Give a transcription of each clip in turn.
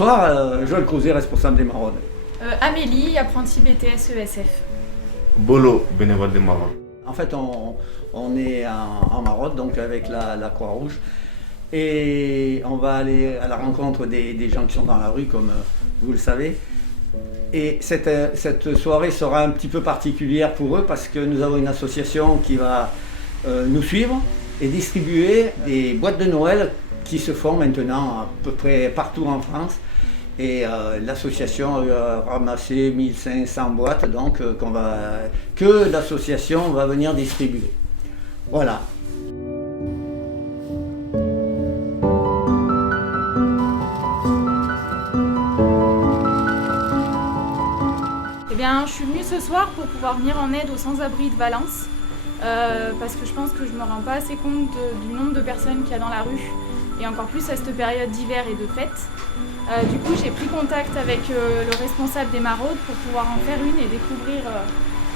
Bonsoir, Joël Crouzet, responsable des maraudes. Amélie, apprentie BTS ESF. Bolo, bénévole des maraudes. En fait, on est en maraude, donc avec la Croix-Rouge. Et on va aller à la rencontre des gens qui sont dans la rue, comme vous le savez. Et cette soirée sera un petit peu particulière pour eux parce que nous avons une association qui va nous suivre et distribuer des boîtes de Noël qui se font maintenant à peu près partout en France. Et l'association a ramassé 1500 boîtes donc, que l'association va venir distribuer. Voilà. Eh bien, je suis venue ce soir pour pouvoir venir en aide aux sans-abri de Valence. Parce que je pense que je ne me rends pas assez compte du nombre de personnes qu'il y a dans la rue. Et encore plus à cette période d'hiver et de fête. Du coup, j'ai pris contact avec le responsable des maraudes pour pouvoir en faire une et découvrir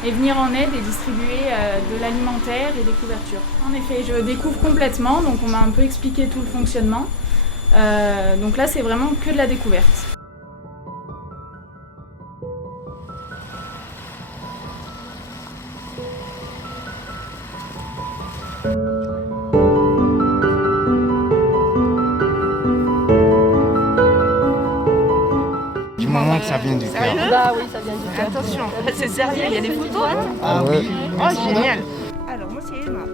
et venir en aide et distribuer de l'alimentaire et des couvertures. En effet, je découvre complètement, donc on m'a un peu expliqué tout le fonctionnement. Donc là, c'est vraiment que de la découverte. Du moment que ça vient du cœur. Bah oui, ça vient du cœur. Attention, c'est sérieux, il y a des photos. Ah oui. Oh, génial. Alors, moi, c'est Emma.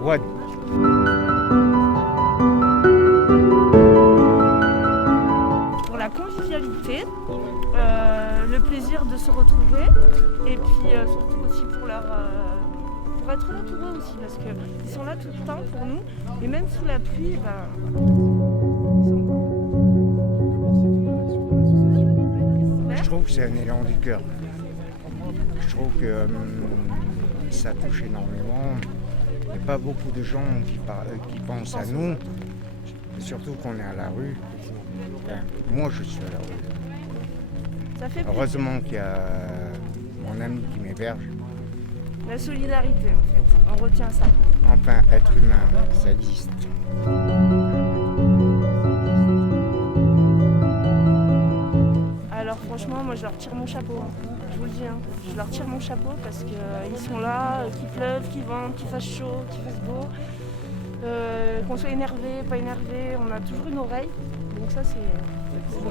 Ouais. Pour la convivialité, le plaisir de se retrouver, et puis surtout aussi pour être là pour eux aussi, parce qu'ils sont là tout le temps pour nous, et même sous la pluie, Je trouve que c'est un élan du cœur. Je trouve que ça touche énormément. Il n'y a pas beaucoup de gens qui pensent à nous, surtout qu'on est à la rue. Enfin, moi, je suis à la rue. ça fait plaisir. Heureusement qu'il y a mon ami qui m'héberge. La solidarité, en fait, on retient ça. Enfin, être humain, ça existe. Alors franchement, moi je leur tire mon chapeau, je vous le dis, je leur tire mon chapeau parce qu'ils sont là, qu'il pleuve, qu'il vente, qu'il fasse chaud, qu'il fasse beau, qu'on soit énervé, pas énervé, on a toujours une oreille, donc ça c'est bon.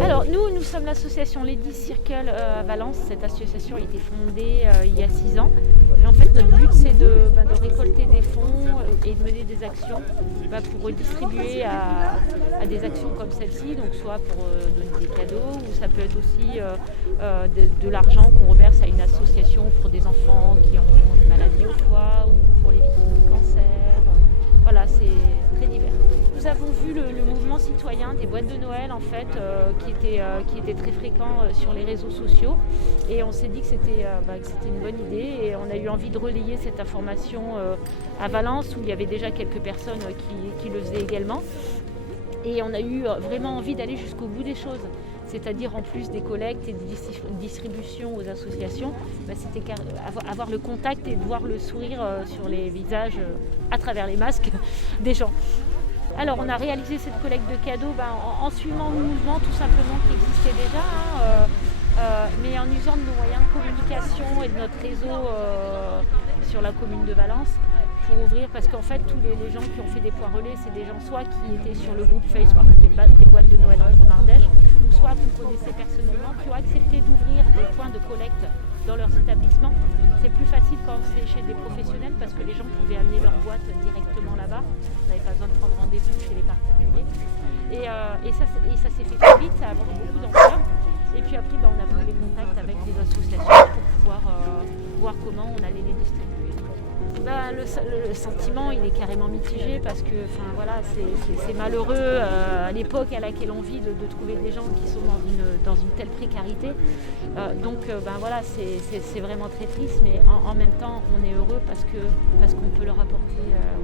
Alors nous sommes l'association Ladies Circle à Valence. Cette association a été fondée il y a 6 ans. Et en fait, notre but c'est de récolter des fonds et de mener des actions pour redistribuer à des actions comme celle-ci, donc soit pour donner des cadeaux, ou ça peut être aussi de l'argent qu'on reverse à une association pour des enfants qui ont une maladie au foie ou pour les victimes du cancer. Voilà, c'est très divers. Nous avons vu le mouvement citoyen des boîtes de Noël en fait, qui était très fréquent sur les réseaux sociaux, et on s'est dit que c'était une bonne idée, et on a eu envie de relayer cette information à Valence où il y avait déjà quelques personnes qui le faisaient également, et on a eu vraiment envie d'aller jusqu'au bout des choses. C'est-à-dire en plus des collectes et des distributions aux associations, c'était avoir le contact et de voir le sourire sur les visages à travers les masques des gens. Alors on a réalisé cette collecte de cadeaux en suivant le mouvement tout simplement qui existait déjà, mais en usant de nos moyens de communication et de notre réseau sur la commune de Valence pour ouvrir, parce qu'en fait tous les gens qui ont fait des points relais, c'est des gens soit qui étaient sur le groupe Facebook des boîtes de Noël entre Mardèche, soit qu'on connaissait personnellement, qui ont accepté d'ouvrir des points de collecte dans leurs établissements. C'est plus facile quand c'est chez des professionnels parce que les gens pouvaient amener leur boîte directement là-bas. On n'avait pas besoin de prendre rendez-vous chez les particuliers. Et ça s'est fait très vite, ça a pris beaucoup d'ampleur. Et puis après, on a pris les contacts avec des associations pour pouvoir voir comment on allait les distribuer. Le sentiment, il est carrément mitigé parce que voilà, c'est malheureux à l'époque à laquelle on vit de trouver des gens qui sont dans une telle précarité. Voilà, c'est vraiment très triste, mais en même temps, on est heureux parce qu'on peut leur apporter un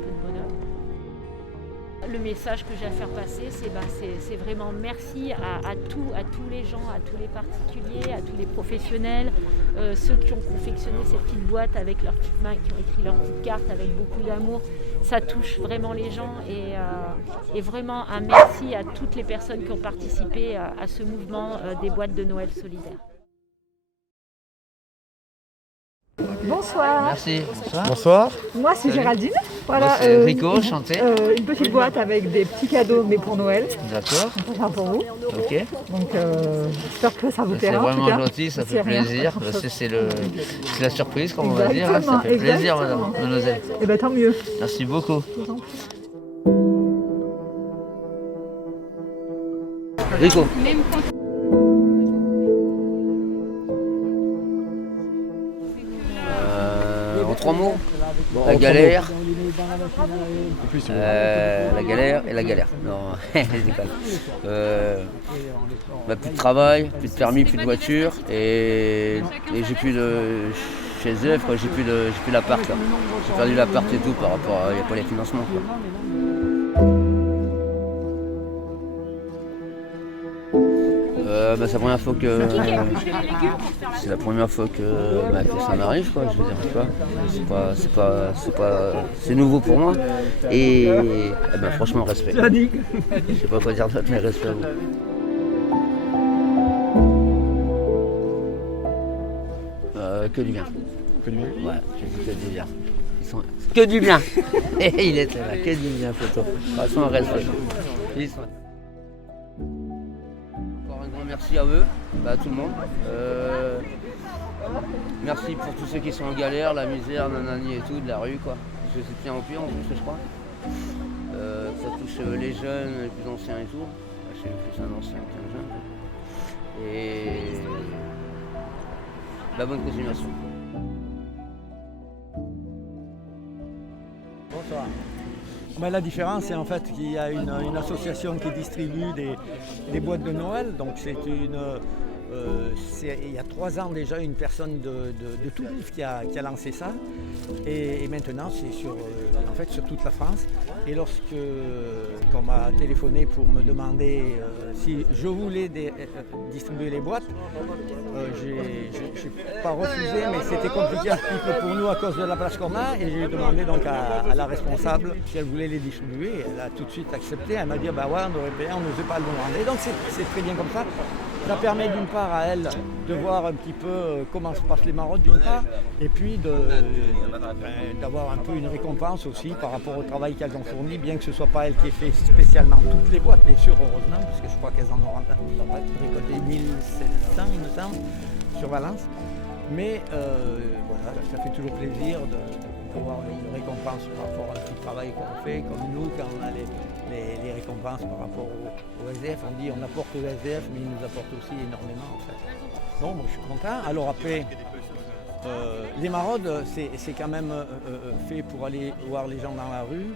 peu de bonheur. Le message que j'ai à faire passer, c'est vraiment merci à tous les gens, à tous les particuliers, à tous les professionnels, ceux qui ont confectionné ces petites boîtes avec leurs petites mains, qui ont écrit leurs petites cartes avec beaucoup d'amour. Ça touche vraiment les gens et vraiment un merci à toutes les personnes qui ont participé à ce mouvement des boîtes de Noël solidaires. Bonsoir. Merci. Bonsoir. Moi c'est Géraldine. Voilà, moi c'est Rico, enchanté. Une petite boîte avec des petits cadeaux mais pour Noël. D'accord. Enfin pour vous. Ok. Donc j'espère que ça vous plaira. C'est vraiment gentil, ça fait plaisir. C'est la surprise, comme on va dire. Ça fait plaisir, mademoiselle. Et bien tant mieux. Merci beaucoup. Rico. En 3 mots, la galère, la galère et la galère. Non, je déconne. Plus de travail, plus de permis, plus de voiture et j'ai plus de chez SDF, j'ai plus l'appart. J'ai perdu l'appart et tout par rapport à il n'y a pas les financements. Quoi. C'est la première fois que ça m'arrive, quoi. Je veux dire, c'est nouveau pour moi et franchement respect. Je sais pas quoi dire d'autre, mais respect à vous. Que du bien. Que du bien. Ouais, j'ai dit que du bien. Que du bien. Il était là, que du bien photo. Franchement respect. Merci à eux, à tout le monde. Merci pour tous ceux qui sont en galère, la misère, nanani et tout, de la rue, quoi. Parce que c'est bien au pire en plus, je crois. Ça touche les jeunes, les plus anciens et tout. Je suis plus un ancien qu'un jeune. Et la bonne continuation. Bonsoir. La différence, c'est en fait qu'il y a une association qui distribue des boîtes de Noël. Donc il y a 3 ans déjà une personne de Toulouse qui a lancé ça. Et maintenant c'est sur toute la France. Et qu'on m'a téléphoné pour me demander si je voulais distribuer les boîtes, j'ai pas refusé, mais c'était compliqué un petit peu pour nous à cause de la place qu'on a. Et j'ai demandé donc à la responsable si elle voulait les distribuer. Elle a tout de suite accepté. Elle m'a dit ouais, on aurait payé, on n'osait pas le demander. Donc c'est très bien comme ça. Ça permet d'une part à elle de voir un petit peu comment se passent les maraudes d'une part, et puis d'avoir un peu une récompense aussi par rapport au travail qu'elles ont fourni, bien que ce ne soit pas elle qui ait fait spécialement toutes les boîtes, bien sûr, heureusement, parce que je crois qu'elles en auront récolté 1700, il me semble, sur Valence. Mais voilà, ça fait toujours plaisir d'avoir une récompense par rapport à tout le travail qu'on fait, comme nous, quand on a les récompenses par rapport au SDF. On dit on apporte au SDF, mais il nous apporte aussi énormément en fait. Donc moi, je suis content. Alors après, les maraudes, c'est quand même fait pour aller voir les gens dans la rue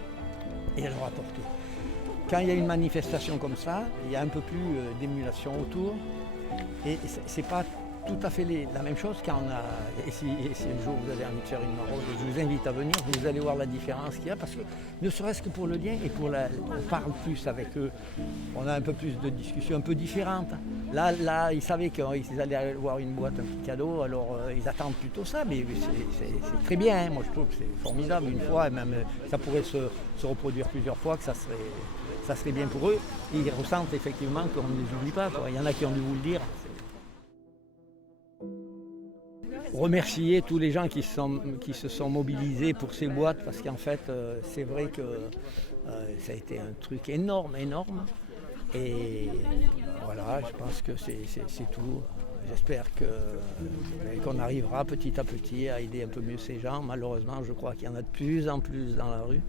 et leur apporter. Quand il y a une manifestation comme ça, il y a un peu plus d'émulation autour. Et c'est pas tout à fait la même chose quand on a. Et si un jour vous avez envie de faire une maraude, je vous invite à venir, vous allez voir la différence qu'il y a, parce que ne serait-ce que pour le lien et on parle plus avec eux, on a un peu plus de discussions un peu différentes. Là ils savaient qu'ils allaient aller voir une boîte, un petit cadeau, alors ils attendent plutôt ça, mais c'est très bien, hein. Moi je trouve que c'est formidable une fois, et même ça pourrait se reproduire plusieurs fois, que ça serait bien pour eux. Et ils ressentent effectivement qu'on ne les oublie pas, quoi. Il y en a qui ont dû vous le dire. Remercier tous les gens qui se sont mobilisés pour ces boîtes, parce qu'en fait c'est vrai que ça a été un truc énorme. Et voilà, je pense que c'est tout. J'espère qu'on arrivera petit à petit à aider un peu mieux ces gens. Malheureusement, je crois qu'il y en a de plus en plus dans la rue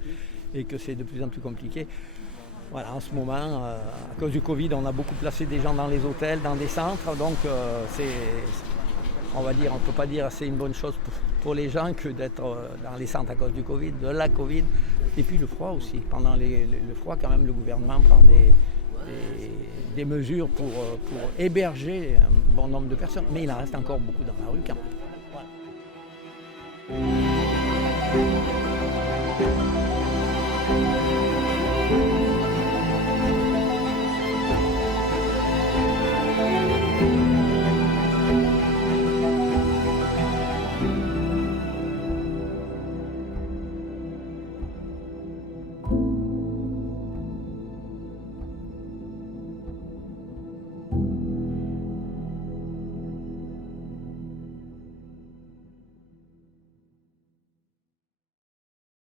et que c'est de plus en plus compliqué. Voilà, en ce moment, à cause du Covid, on a beaucoup placé des gens dans les hôtels, dans des centres, donc on va dire, on ne peut pas dire que c'est une bonne chose pour les gens que d'être dans les centres à cause du Covid, de la Covid. Et puis le froid aussi. Pendant le froid, quand même, le gouvernement prend des mesures pour héberger un bon nombre de personnes. Mais il en reste encore beaucoup dans la rue quand même. Voilà.